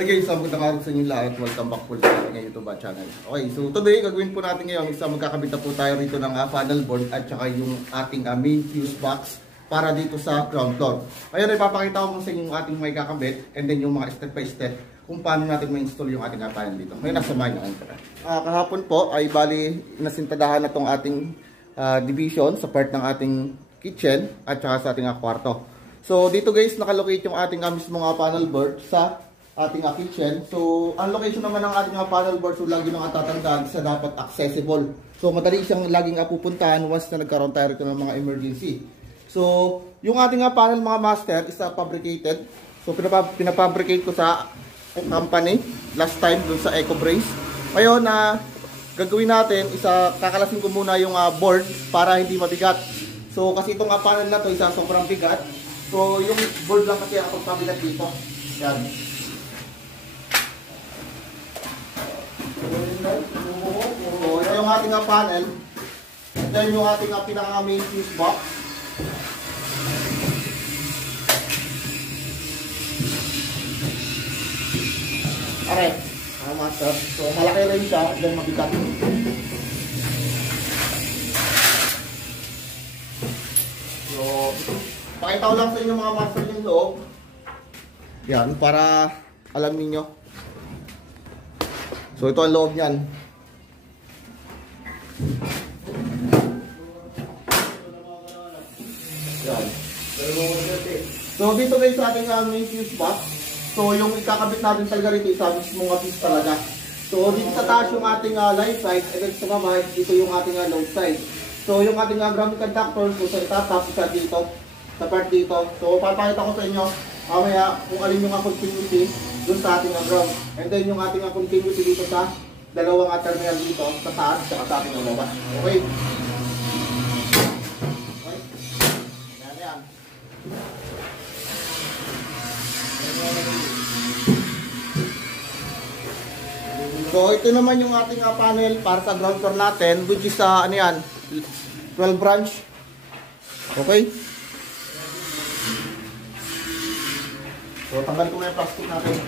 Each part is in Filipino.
Okay, so magandang araw sa inyo lahat. Welcome back po sa ating YouTube channel. Okay, so today gagawin po natin ngayon magkakabit na po tayo rito ng panel board at saka yung ating main fuse box para dito sa ground floor. Ngayon ipapakita ko sa inyo yung ating may kakabit and then yung mga step by step kung paano natin ma-install yung ating panel dito. Ngayon nasa mga kahapon po ay bali nasintadahan na itong ating division sa part ng ating kitchen at saka sa ating kwarto. So dito guys nakalocate yung ating mismong panel board sa ating kitchen. So, ang location naman ng ating panel board, so lagi nang tatandaan sa dapat accessible. So, madali siyang laging pupuntahan once na nagkaroon tayo rito ng mga emergency. So, yung ating panel mga master is fabricated. So, pinafabricate ko sa company last time dun sa EcoBrace. Ngayon, gagawin natin, kakalasin ko muna yung board para hindi mabigat. So, kasi itong panel na to sobrang bigat. So, yung board lang kasi ang pagpabigat dito. Yan. So, ito yung ating panel. Ito yung ating pinaka main fuse box. Alright, master. So, malaki rin siya. Then mabigat. So, pakita ko lang sa inyo mga master yung loob. Yan, para alam niyo. So ito ang loob niyan. Yan. So dito guys sa ating main fuse box. So yung ikakabit natin talaga rito mismong fuse talaga. So dito sa taas yung ating line side and then sa baba dito yung ating load side. So yung ating ground conductor so sa itatap isa dito sa part dito. So papakita ko sa inyo mamaya kung alin yung continuity dun sa ating ground. And then yung ating continuity dito sa dalawang terminal dito sa taas at sa ating baba. Okay? Okay? Yan. So ito naman yung ating panel para sa ground floor natin which is 12 branch. Okay? So, tanggal ko na yung plastic natin.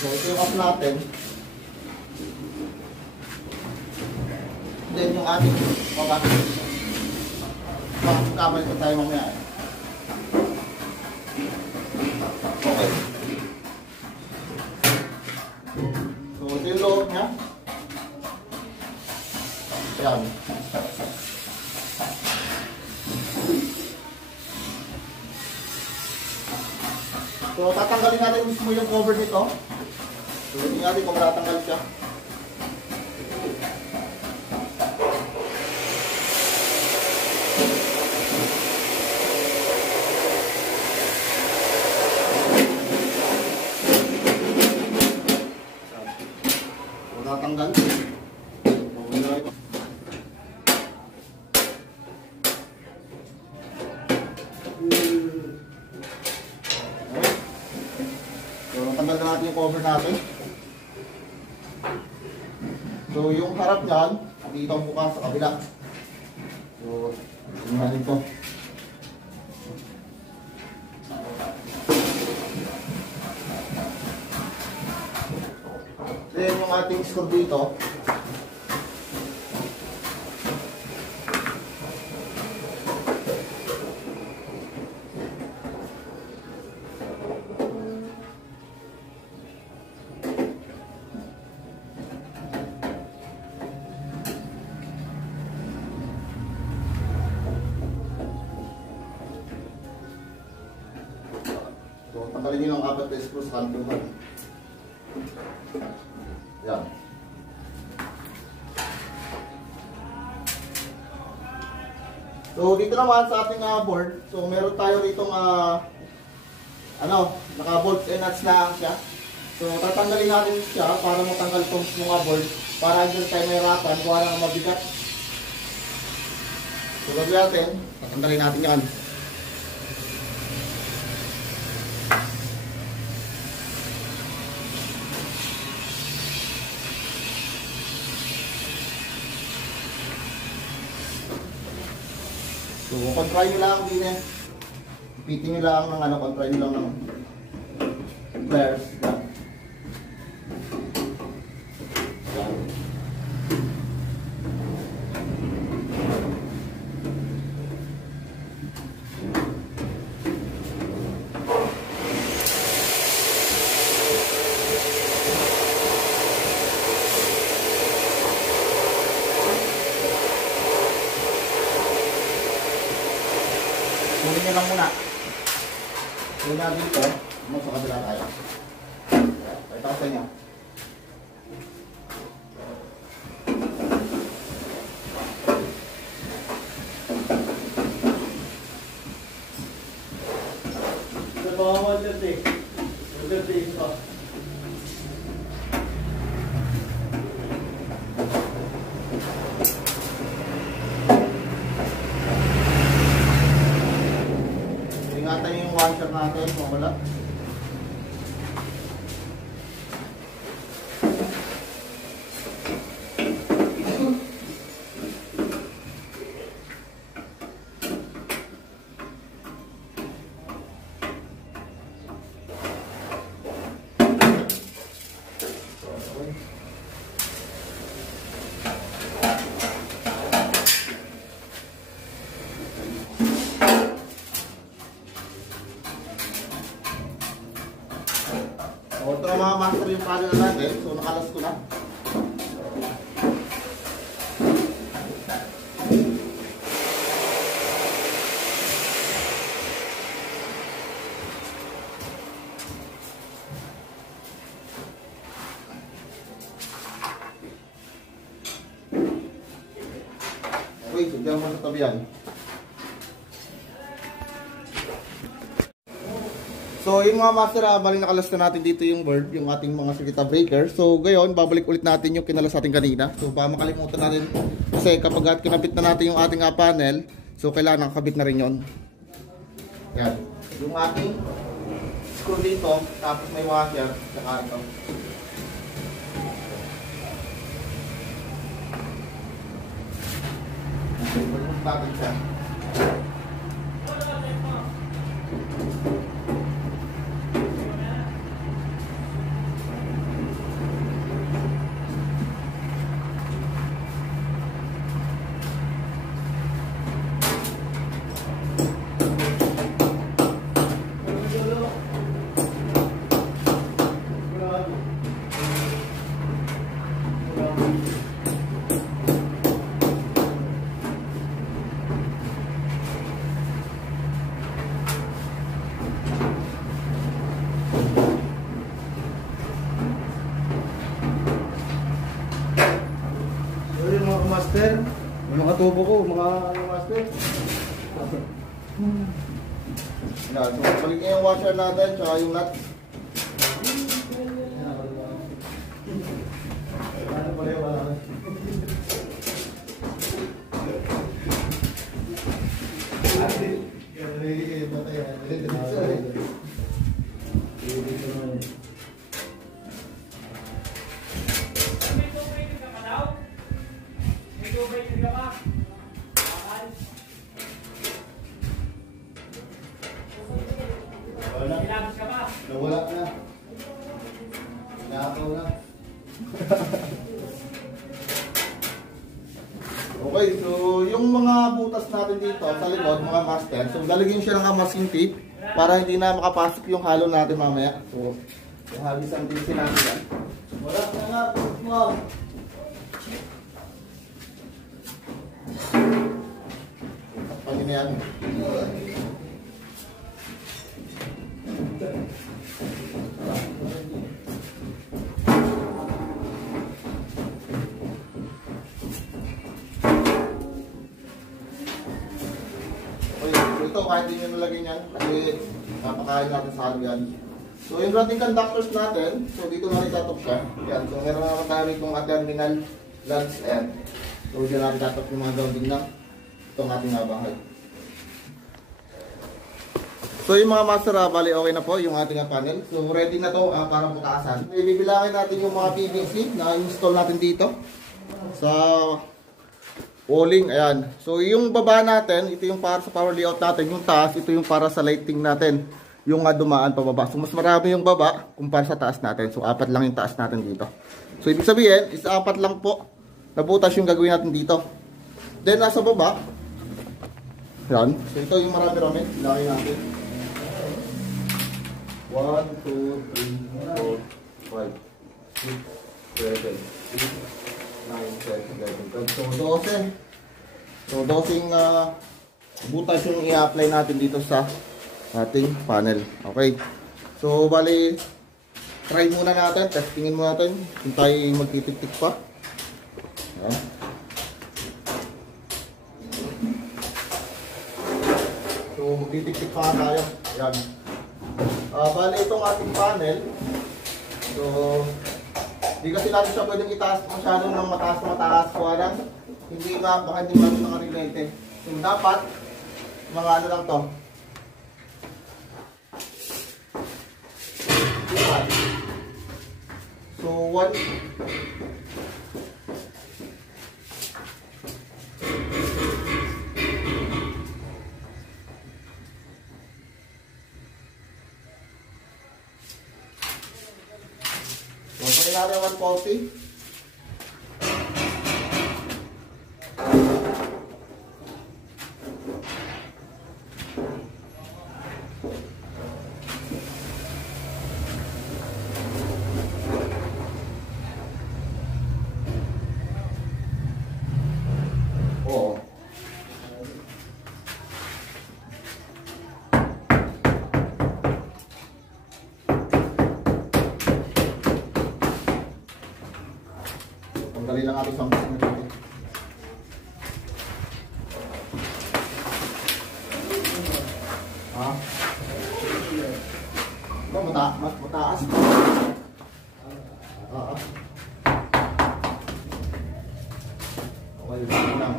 So, ito yung off natin. Then, yung ating pabakit. Makakabal ko tayo mamaya. Okay. So, ito yung loob niya. Ayan. So, tatanggalin natin mismo yung cover nito. So, hindi natin kung tatanggal siya. Tatanggal. So, natanggal na natin yung cover natin. So, yung harap niyan, dito ang bukas sa kabila. So, tingnan ito. Then yung ating screw dito. So, tanggalin nyo yung apat na screw sa kanto. Yan. So dito naman sa ating board, so meron tayo ditong naka-bolts and nuts na siya. So tatanggalin natin siya para matanggal itong mga board para hindi tayo mahirapan kung anong mabigat. So gagawin natin, tatanggalin natin yan. kontry nyo lang din eh. Ipitin nyo lang ng ano, kontry nyo lang ng flares. Yan. Kunin nyo lang muna. Kunin na dito. Sa kabila tayo. Ito sa inyo. Sa mga magdati. Magdati ito. Ingatan yung washer natin kung wala. So, ito na mga master yung panel natin. So, nakalas ko na. Okay, so diyan mo sa tabi yan. So, yung mga master, bali nakalas na natin dito yung board, yung ating mga circuit breaker. So, gayon, babalik ulit natin yung kinalas natin kanina. So, baka makalimutan natin. Kasi kapag kinapit na natin yung ating panel, so, kailangan nakakabit na rin yun. Yan. Yung ating screw dito, tapos may washer, saka ito. Balik natin siya. Master, mga tubo ko, mga master. Na, so balik niya yung washer natin, tsaka yung nut. Ano pala yung wala? Nawala na. Nakaw na. Okay, so yung mga butas natin dito sa likod, mga master, so lalagyan siya ng masking tape para hindi na makapasok yung halo natin mamaya. So, yung habis ang pinsin natin yan. Wala na nga, mo. Pagin na yan. Ito kahit hindi nyo nalagay yan kasi napakain natin sa halo yan. So yung grounding conductors natin, so dito na itatok siya. Yan, so meron naman tayo itong terminal lugs end. So dyan natin itatok yung mga grounding na itong ating bahay. So yung mga master, bali okay na po yung ating panel. So ready na to para butasan. Ibibilangin natin yung mga PVC na install natin dito sa walling, ayan. So yung baba natin, ito yung para sa power layout natin. Yung taas, ito yung para sa lighting natin. Yung dumaan pababa. So mas marami yung baba kumpara sa taas natin. So 4 lang yung taas natin dito. So ibig sabihin, is 4 lang po na butas yung gagawin natin dito. Then nasa baba, yan. So ito yung marami-rami. Laki natin. 1, 2, 3, 4, 5, 6, 7, 8, 9, 10, 11, 12. So 12. So 12 butas yung i-apply natin dito sa ating panel. Okay. So bali, try muna natin. Testingin muna natin. Kung tayo magtitik-tik pa. Yan. So magtitik-tik pa tayo. Yan. Bali itong ating panel. So hindi kasi natin siya pwedeng itaas masyado ng mataas na mataas. Hindi nga, baka hindi natin nakarelate. So dapat mga ano lang to. So 1. So natin 140. Tanggalin lang ating sampas na dito. Ha? Mas mataas. Okay, lang.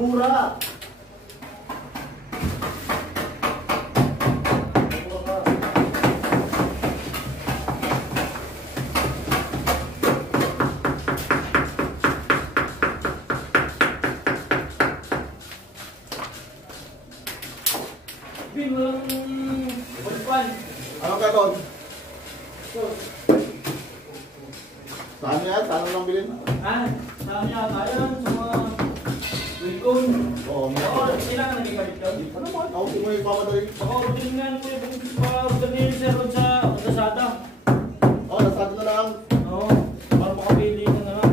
Mura. Ano ka doon? Saan yan? Saan mo lang bilhin? Saan niya tayo? Sa mga Wilcon. Oo, Kailangan nagkikabit ka? ano mo? Ako di mo ipamadali. Baka orderin nga po yung orderin sir sa Lazada. Oo, nasado na lang. Oo, para makapili ka na lang.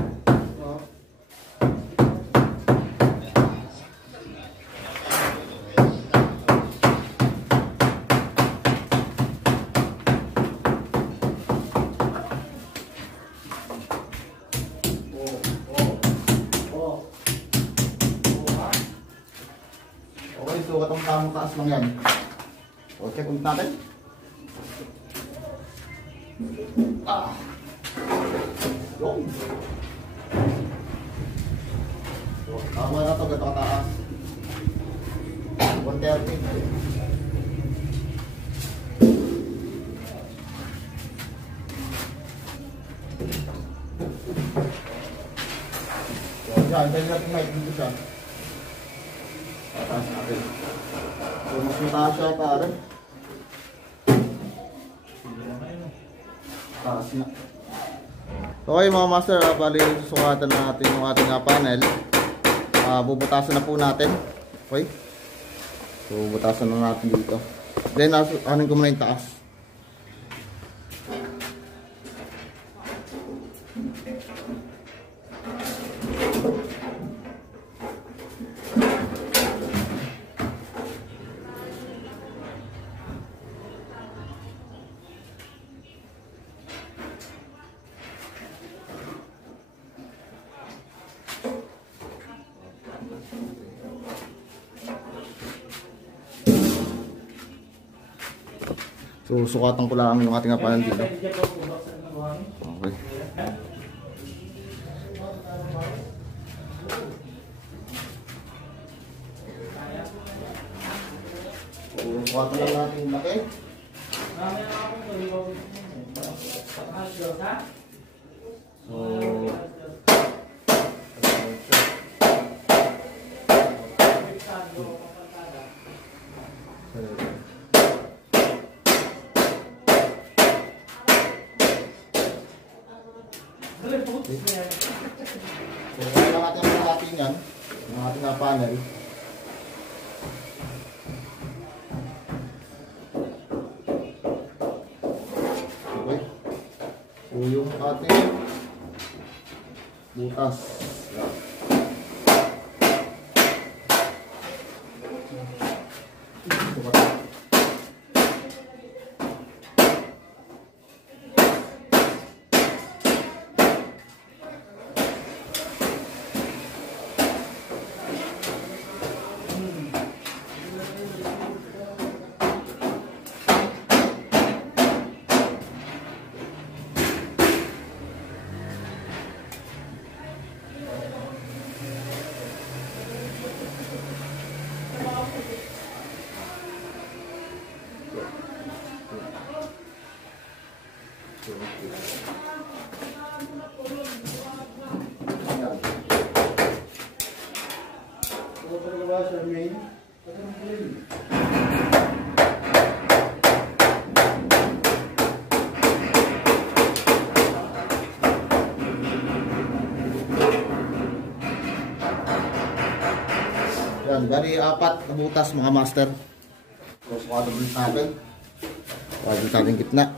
Okay, so katong tamang taas lang yan. O, check ulit natin. Yung. So, tama na ito, gato kataas. 130. Yan, dahil natin height dito siya. Pataas natin. So, mas mataas siya pare. Taas na. Okay mga master, bali susukatan na natin yung ating panel. Bubutasan na po natin. Okay. So, bubutasan na natin dito. Then, anin ko muna yung taas. So, sukatan ko lang yung ating panel dito. Okay. Kuha lang natin yung laki. So, kaya lang natin ang ating yan, ang ating panel. Okay. So, yung ating butas. Yan. Yan, bali 4 na butas mga master. So, squadron natin. Squadron natin gitna.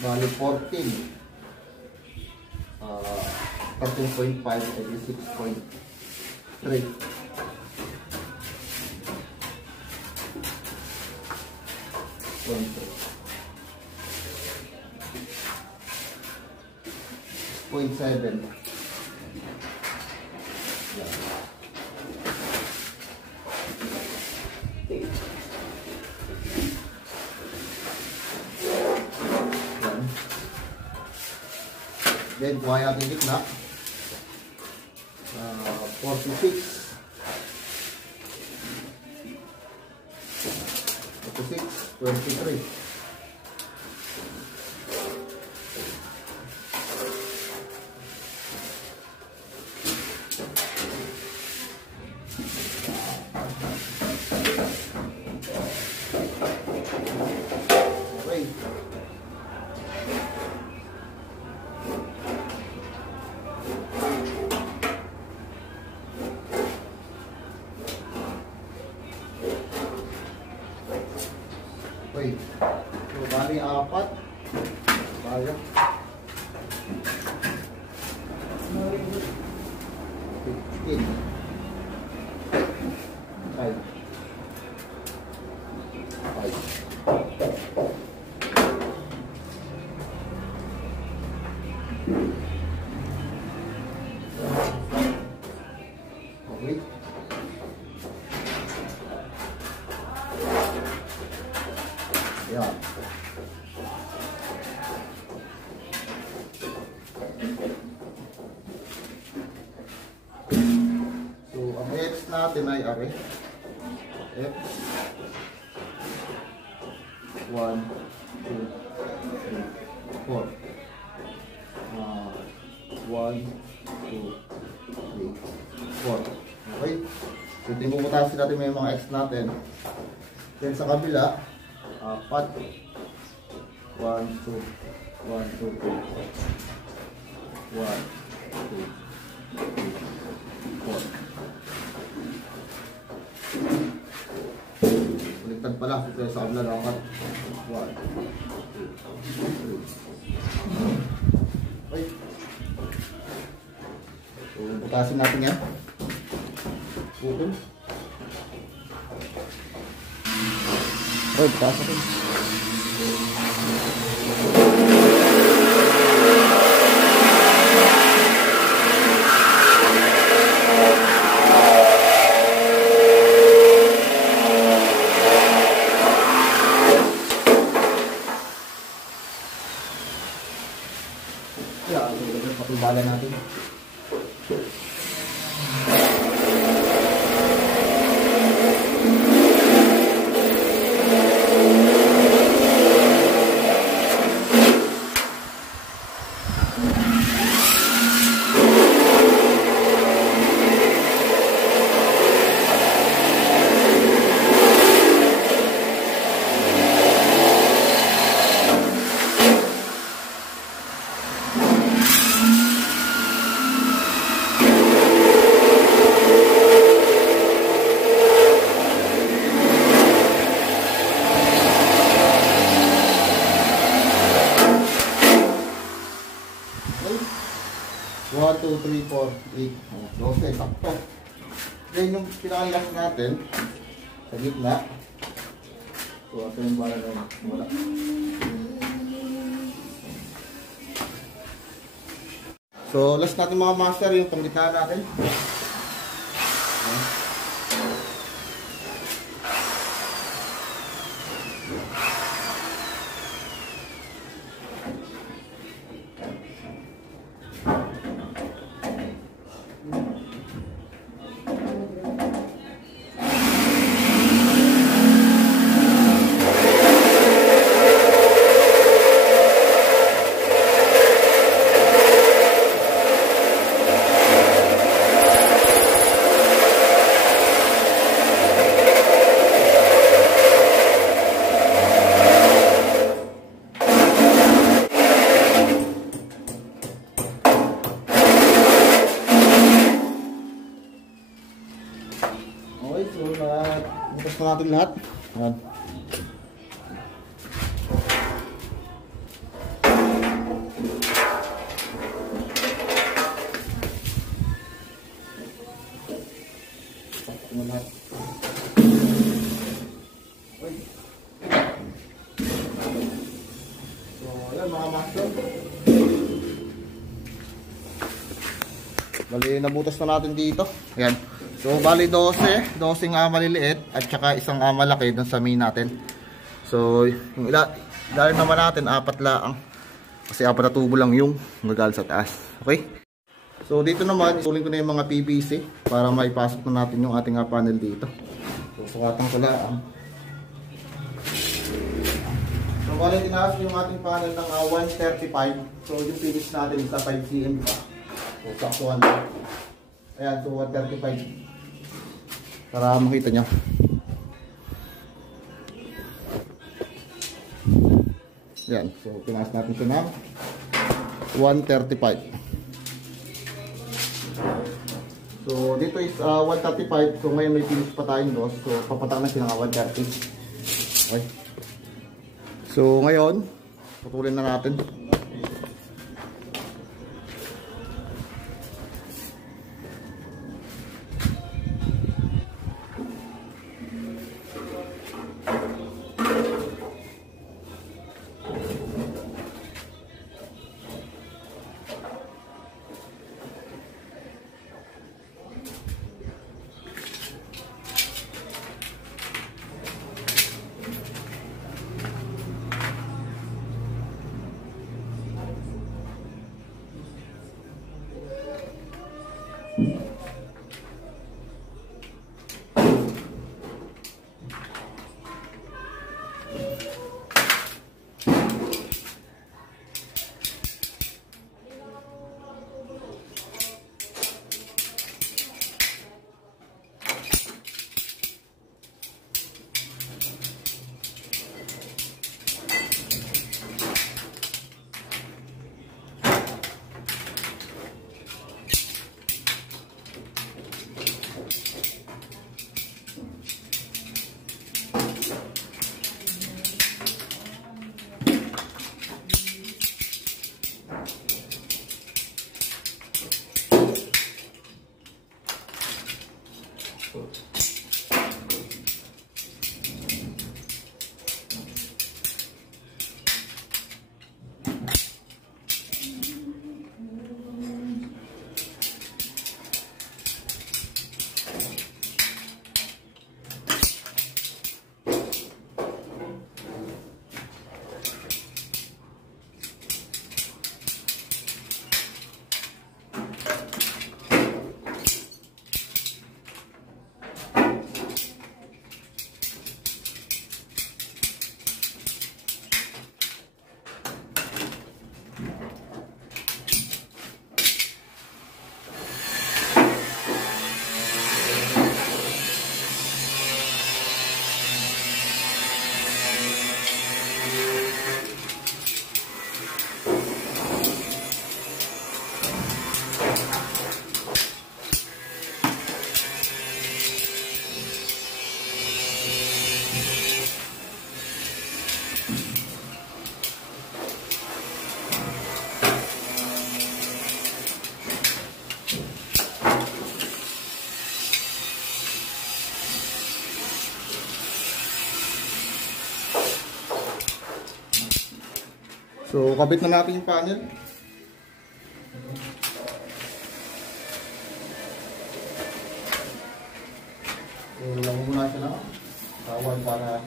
Bali 14. 13.5 and 6.3. Point 7. Then, kuha natin gitna. 46. 23. Okay. Okay. So, bali 4. Bali 15. 5. 5. Okay. Yan. So, ang X natin ay are X 1, 2, 3, 4. 1, 2, 3, 4. Okay? So, tinumutasin natin may mga X natin. Then sa kabila, 4. 1, 2, 1, 2, 3. 1, 2, 3, 4. Baliktad pala. Ito sa kabila na 4. 1, 2, 3. Okay. So, butasin natin yan. Putol. Okay, butasin natin. Yeah, patulbalan natin. 1, 2, 3, 4, 8. 12, sakto. Then yung pinakalas natin, sa gitna. So, ito yung para na wala. So, last natin mga master, yung panggitna natin. Okay, so bukas na natin lahat. Ayan. Bukas na lahat. Okay. So, ayan mga master. Bali, nabutas na natin dito. Ayan. So, bali 12 nga maliliit at saka isang malaki dun sa main natin. So, yung ilalim naman natin, 4 lang. Kasi 4 na tubo lang yung magagal sa taas. Okay? So, dito naman, isuling ko na yung mga PVC para maipasok na natin yung ating panel dito. So, sukatan ko lang. So, bali tinaas yung ating panel ng 135. So, yung finish natin sa 5 cm pa. So, saktuhan lang. Ayan, so 135. Para makita nyo. Ayan, so tinaas natin siya ng 135. So dito is 135. So ngayon may finish pa tayong dos. So papatak na siya ng 130. Okay. So ngayon, putulin na natin. So, kabit na natin yung panel. So, lang muna siya lang. Tawag para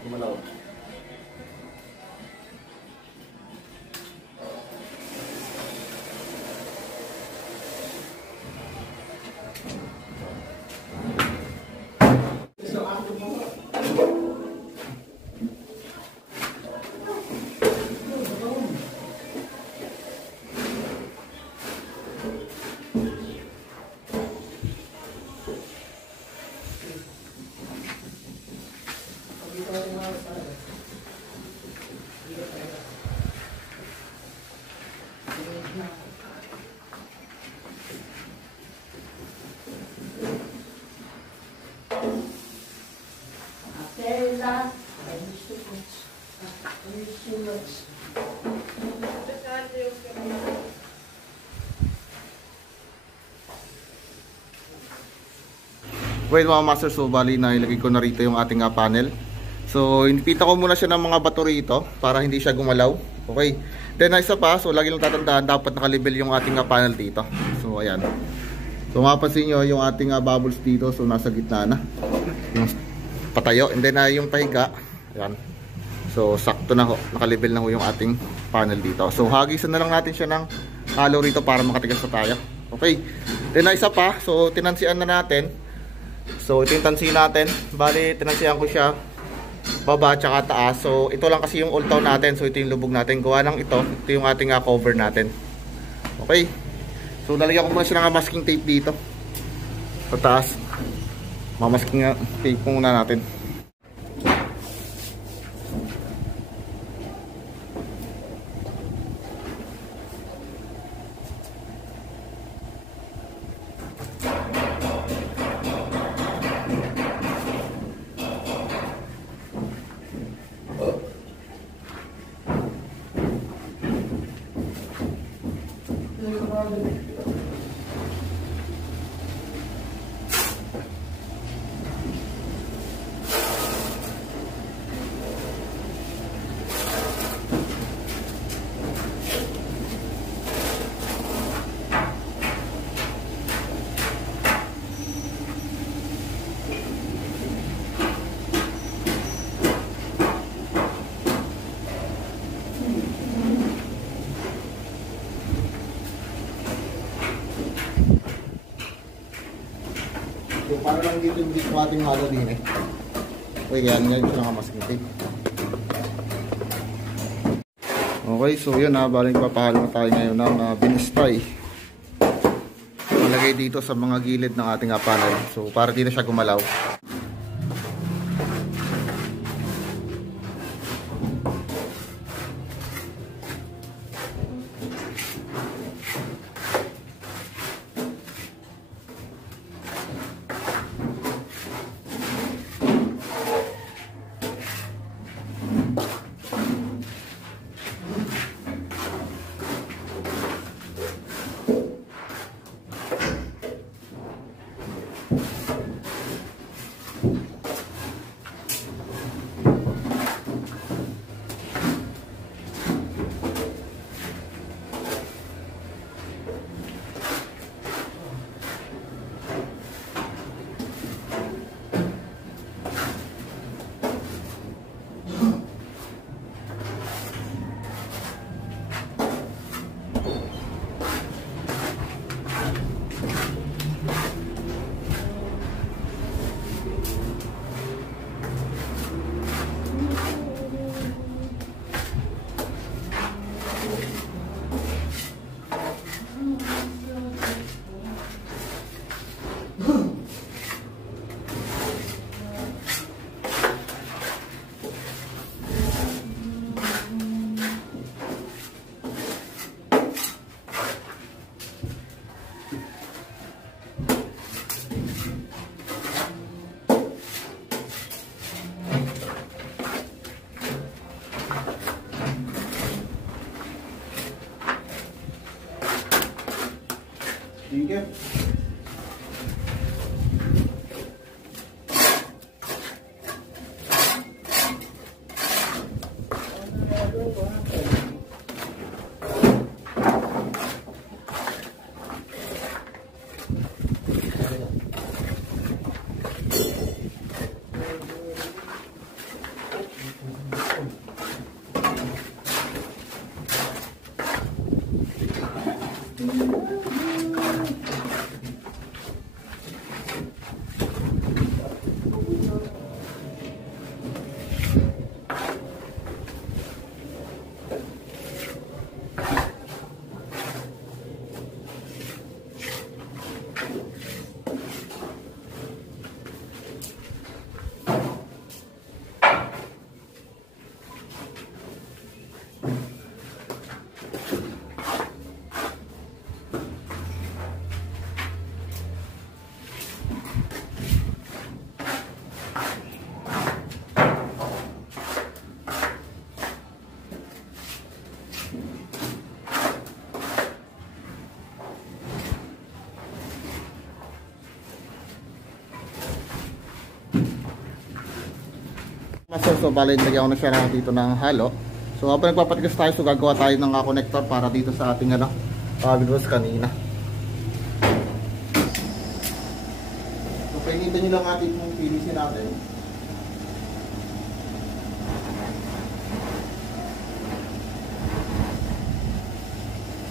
gumalaw. Well mga master, so bali na ilagay ko na rito yung ating panel. So inipita ko muna siya ng mga bato rito para hindi siya gumalaw. Okay. Then isa pa, so lagi lang tatandaan dapat nakalibel yung ating panel dito. So ayan. So mapapansin nyo yung ating bubbles dito, so nasa gitna na. Yung patayo, and then yung pahiga, ayan. So sakto na ho, nakalibel na ho yung ating panel dito. So hagisan na lang natin siya ng halo rito para makatigas na tayo. Okay. Then isa pa, so tinansian na natin. So ito yung tansi natin. Bali tinansihan ko siya baba at taas. So ito lang kasi yung old town natin. So ito yung lubog natin. Gawa ng ito yung ating cover natin. Okay. So lalagyan ko muna siya ng masking tape dito sa taas. Mamasking tape muna natin. So para lang dito yung dito ating halo din eh. Okay, yan siya nakamasking tape. Okay, so yun bali papahalo na tayo ngayon ng binistay. Malagay dito sa mga gilid ng ating panel. So para dito siya gumalaw. Sige. So bali nilagyan ko na siya na dito ng halo. So habang nagpapatigas tayo, so gagawa tayo ng connector para dito sa ating binuhos kanina. So painitin nyo lang ating PVC natin.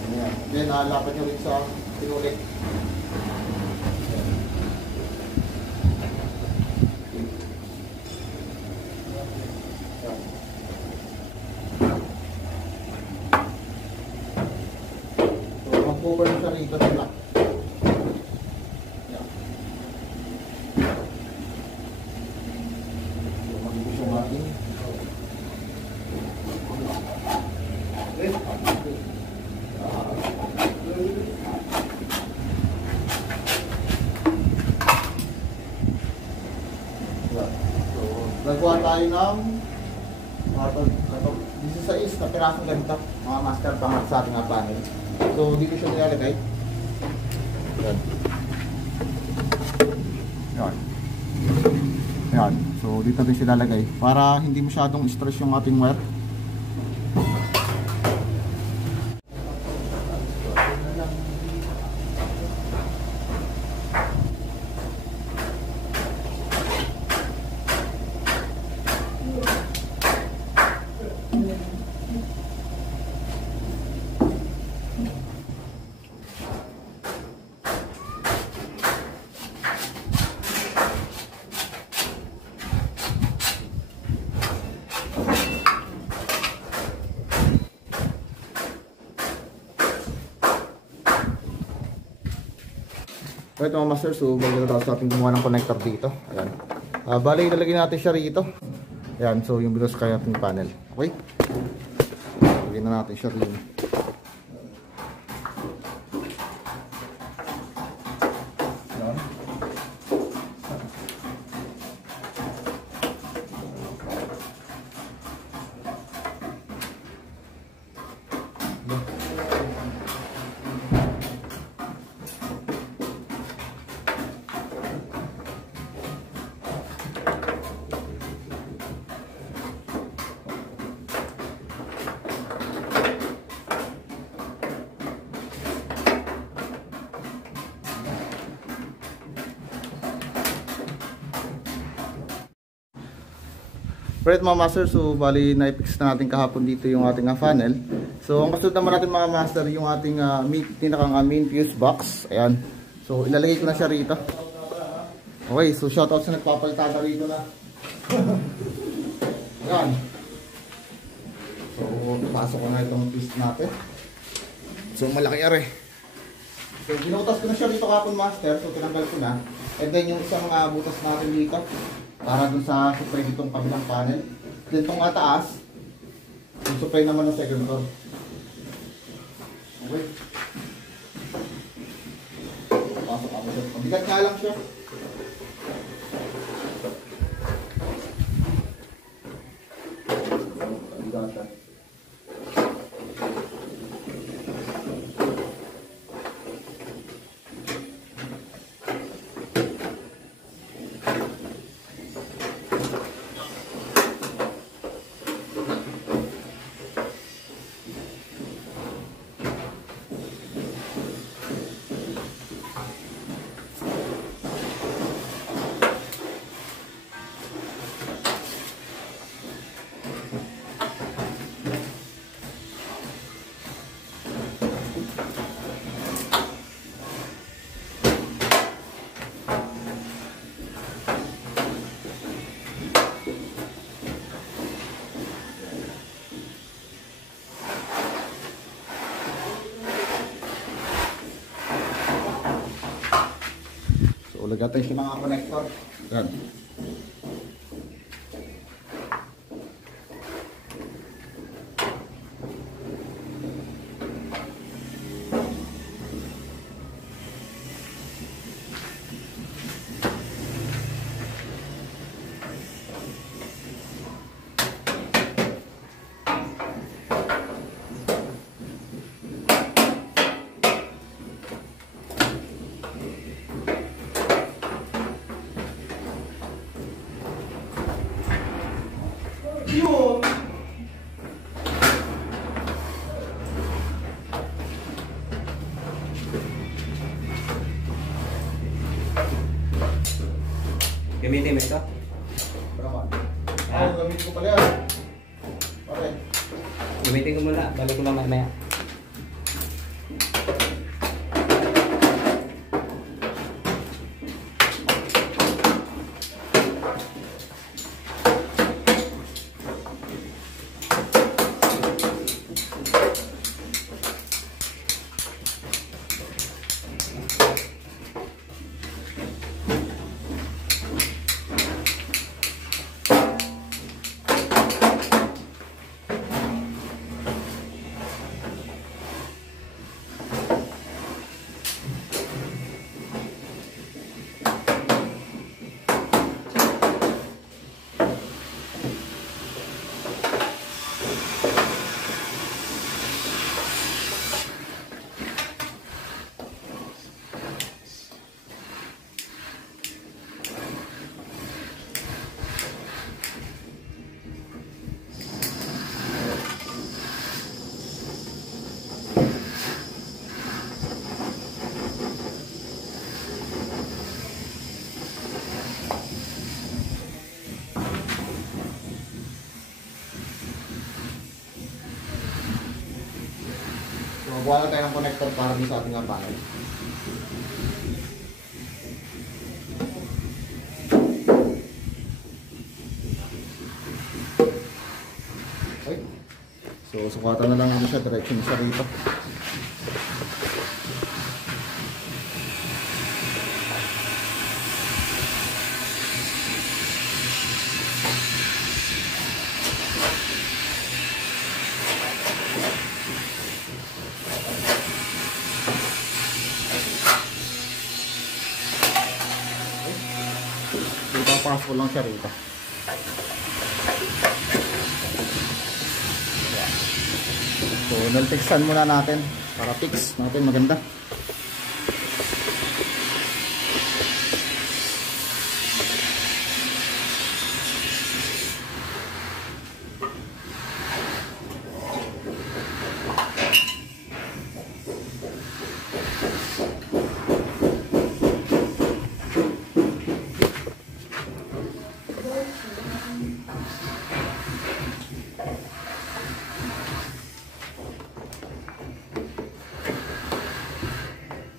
Ayan. Then lapat nyo rin sa pinulik. Cover siya rito sa black. Yan. So, mag-ibig yung ating. So, gagawa tayo ng 16 na pirasong ganito, mga master pangat sa ating panel. So, dito siya nilalagay. Yan. Yan. Yan. So, dito natin siya nilalagay para hindi masyadong stress yung ating wire. Okay mga master, so bago na tayo sa ating gumawa ng connector dito. Ayan. Bali, ilalagay natin siya rito. Ayan, so yung bilos kaya ating panel. Okay? Lagyan na natin siya rito. Ayan. Alright mga master, so bali na-fix na natin kahapon dito yung ating funnel. So ang kasunod naman natin mga master yung ating main fuse box. Ayan. So ilalagay ko na siya rito. Okay, so shoutout sa nagpapalitada rito na. Ayan. So pasok ko na itong fuse natin. So malaki are. So binutas ko na siya rito kahapon master. So tinanggal ko na. And then yung isang mga butas natin dito para dun sa supply ditong kabilang panel. Then itong taas, yung supply naman ng second door. Okay. Pasok ako siya. Mabigat nga lang siya. Mabigat siya. Lagyan tayo siya mga connector. Yan. Gamitin mo ito? Brahman. Ha? Gamitin ko pala yan. Pare. Gamitin ko muna. Balik ko lang mamaya. Magawa na tayo ng connector para din sa ating panel. Okay. So, sukatan na lang natin siya. Direction sa rito. Papas ko lang siya rito. So, nalfixan muna natin para fix natin maganda.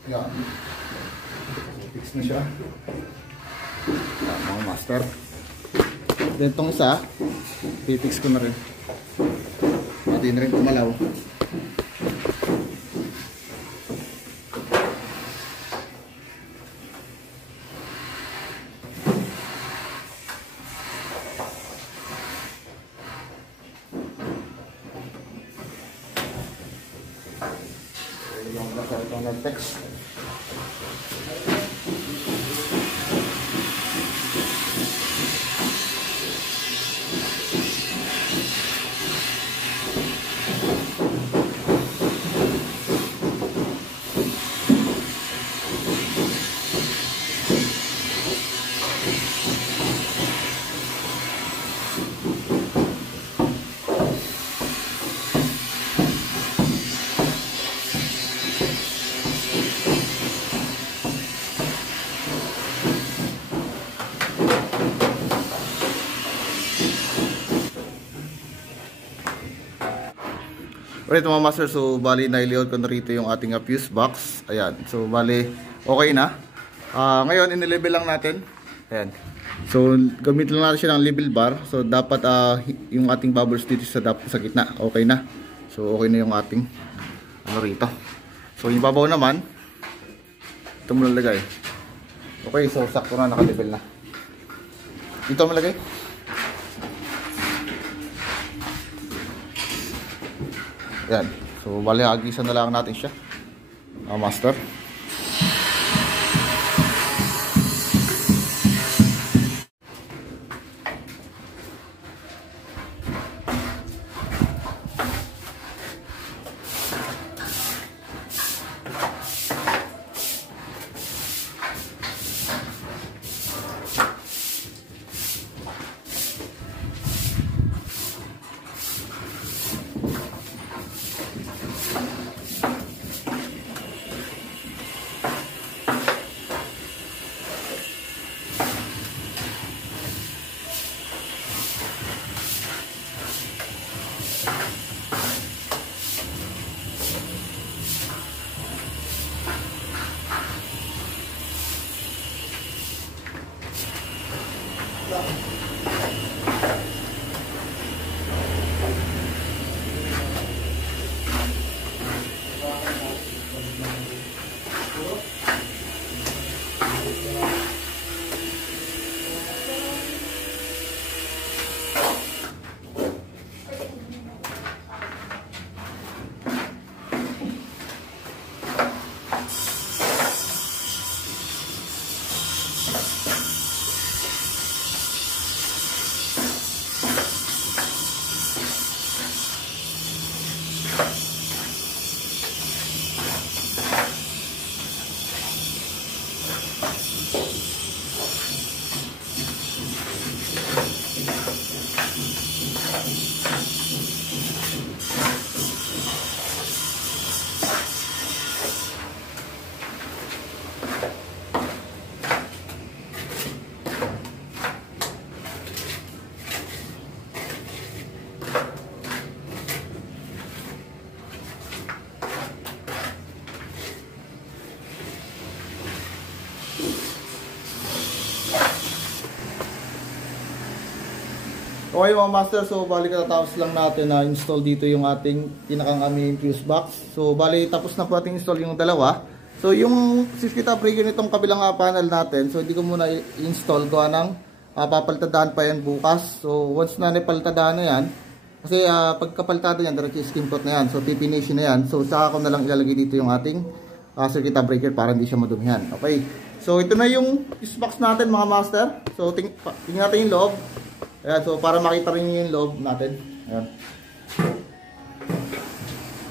Yan. Fix na siya. Yan, mga master. Then itong isa, fix ko na rin. Hindi na rin kumalaw. Yung nasa itong nag-text. Alright mga master, so bali na-layout ko na rito yung ating fuse box. Ayan, so bali okay na. Ngayon in-level lang natin. Ayan. So gamit lang natin siya ng level bar. So dapat yung ating bubbles dito sa gitna, okay na. So okay na yung ating ano rito. So yung babaw naman ito mo nalagay. Okay, so sakto na, naka-level na. Dito mo lagay. Yan. So, bali agisan na lang natin siya. Master. Okay mga master, so bali katatapos lang natin na install dito yung ating pinakang main fuse box. So bali tapos na po ating install yung dalawa. So yung safety top breaker nitong kabilang panel natin, so hindi ko muna i-install ko ng papaltadahan pa yan bukas. So once na napaltadahan na yan, kasi pagkapaltada yan, diretso skin coat na yan. So pipinish na yan. So saka ko na lang ilalagay dito yung ating circuit top breaker para hindi siya madumihan. Okay. So ito na yung fuse box natin mga master. So tingnan natin yung loob. Ayan, so para makita rin yung loob natin. Ayan.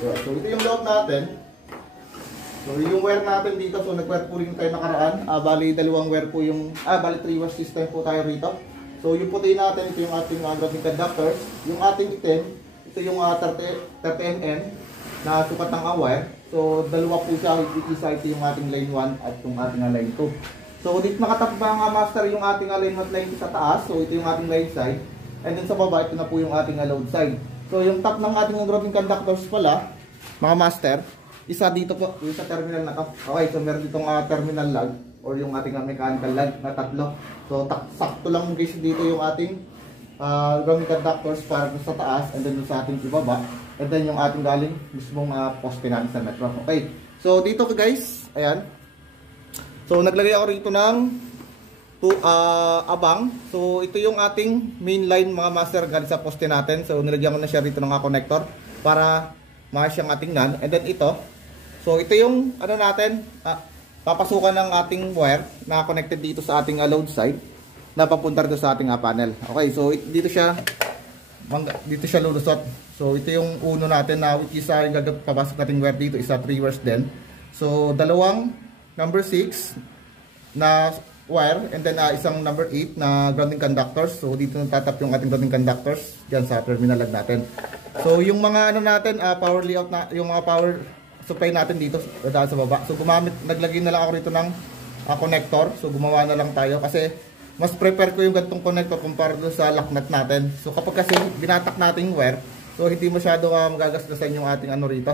So ito yung loob natin. So yung wire natin dito, so nag-wire po rin tayo nakaraan. Bali dalawang wire po yung, bali 3 wire system po tayo rito. So yung puti natin, ito yung ating grounding conductors. Yung ating itim, ito yung 30 mm na sukat ng wire. So dalawa po siya, isa ito yung ating line 1 at yung ating line 2. So dito nakatap ba nga master yung ating alignment line sa taas. So ito yung ating line side. And then sa baba, ito na po yung ating load side. So yung top ng ating grounding conductors pala, mga master, isa dito po, yung sa terminal na to. Okay, so meron ditong terminal lag or yung ating mechanical lag na tatlo. So sakto lang guys dito yung ating grounding conductors para sa taas and then sa ating ibaba. And then yung ating galing mismong poste natin sa metro. Okay, so dito guys, ayan. So naglagay ako rito ng abang. So ito yung ating main line mga master galing sa poste natin. So nilagyan ko na siya rito ng connector para maayos siyang atingnan. And then ito. So ito yung ano natin, papasukan ng ating wire na connected dito sa ating load side na papunta dito sa ating panel. Okay, so dito siya lulusot. So ito yung uno natin na which is papasok nating wire dito, isa 3 wires din. So dalawang number 6 na wire and then isang number 8 na grounding conductors. So dito natatap yung ating grounding conductors diyan sa terminal lag natin. So yung mga ano natin, power layout na yung mga power supply natin dito dahil sa baba. So naglagay na lang ako rito ng connector. So gumawa na lang tayo kasi mas prepare ko yung ganitong connector kumpara doon sa lock nut natin. So kapag kasi binatak natin yung wire, so hindi masyado magagasgasan yung ating ano rito.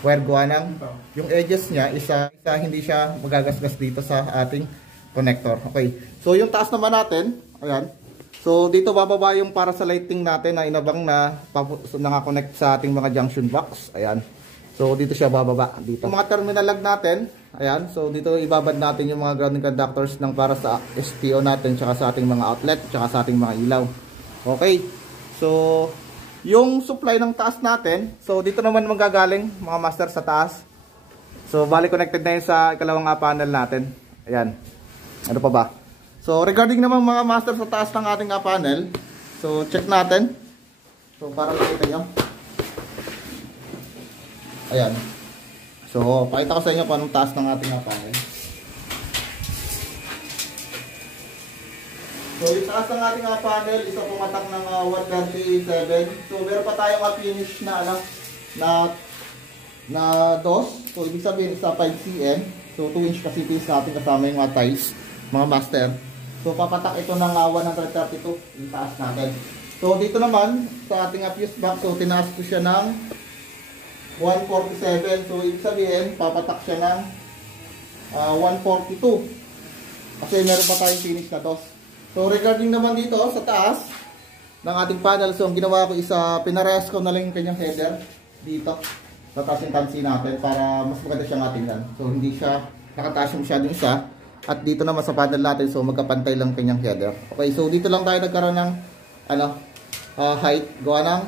Wire gawa ng yung edges niya isa hindi siya magagasgas dito sa ating connector. Okay. So yung taas naman natin, ayan. So dito bababa yung para sa lighting natin na inabang na naka-connect sa ating mga junction box. Ayan. So dito siya bababa dito. Yung mga terminal lag natin, ayan. So dito ibabad natin yung mga grounding conductors ng para sa SPO natin tsaka sa ating mga outlet tsaka sa ating mga ilaw. Okay. So yung supply ng taas natin, so dito naman manggagaling mga master sa taas. So bali connected na yun sa ikalawang panel natin. Ayan. Ano pa ba? So regarding naman mga master sa taas ng ating panel, so check natin. So para makita nyo. Ayan. So pakita ko sa inyo kung anong taas ng ating panel. So yung taas ng ating panel, isa pumatak ng 137. So meron pa tayong finish na na dos. So ibig sabihin isa 5 cm. So 2 inch kasi piece natin kasama yung ties, mga master. So papatak ito ng 132 yung taas natin. So dito naman sa ating fuse box, so tinaas ko siya ng 147. So ibig sabihin papatak siya ng 142. Kasi meron pa tayong finish na dos. So regarding naman dito sa taas ng ating panel, so ang ginawa ko is pinarehas ko na lang yung kanyang header dito. Tataas yung tansi natin para mas maganda siyang atingnan. So hindi siya nakataas yung masyadong isa. At dito naman sa panel natin, so magkapantay lang kanyang header. Okay, so dito lang tayo nagkaroon ng height. Gawa ng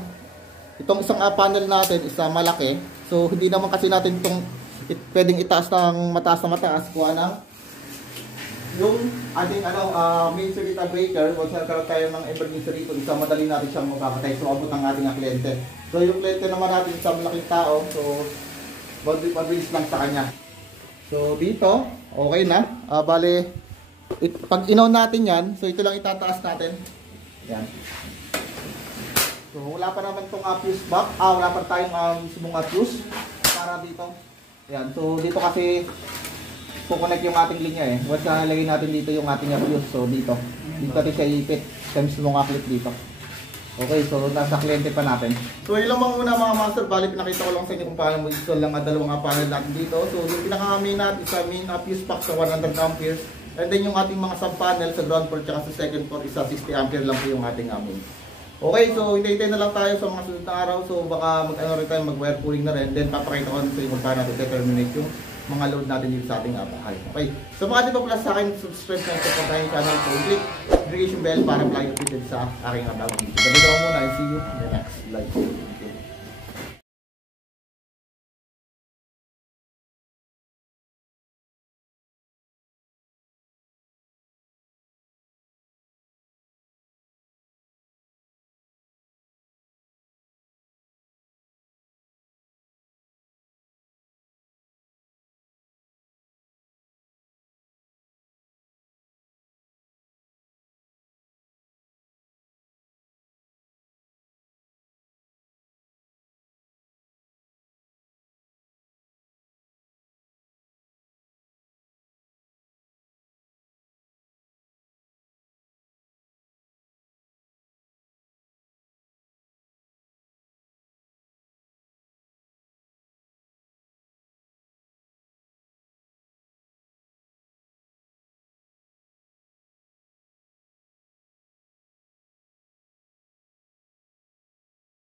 itong isang panel natin is malaki. So hindi naman kasi natin itong pwedeng itaas ng mataas na mataas. Gawa ng yung ating main circuit breaker, once nagkaroon tayo ng emergency rito, isa madali natin siyang mapapatay. So abot ng ating kliyente. So yung kliyente naman natin sa malaking tao, so mabilis lang sa kanya. So dito, okay na. Bale, pag inaw natin yan, so ito lang itataas natin. Yan. So wala pa naman itong fuse box. Wala pa tayong mismong fuse para dito. Yan. So dito kasi kukonect yung ating linya eh. Once na nalagay natin dito yung ating fuse, so dito natin siya ipit sa mismong clip dito. Okay, so nasa kliyente pa natin. So yun lang muna mga master, bali pinakita ko lang sa inyo kung paano mag-install lang dalawang panel natin dito. So yung pinaka-main natin sa main fuse box sa 100 amperes. And then yung ating mga sub-panel sa ground port at sa second port isa 60 ampere lang po yung ating Okay, so hintay-hintay na lang tayo sa mga susunod na araw. So baka mag-ano rin tayo, mag-wire pulling na rin. Then papakita ko sa inyo kung paano natin determinate yung mga load natin dito sa ating bahay. Okay, so mga di pa pala sa akin, subscribe na ito sa aking channel. So click notification bell para lagi updated sa aking bagong video. Dali daw muna and see you in the next live.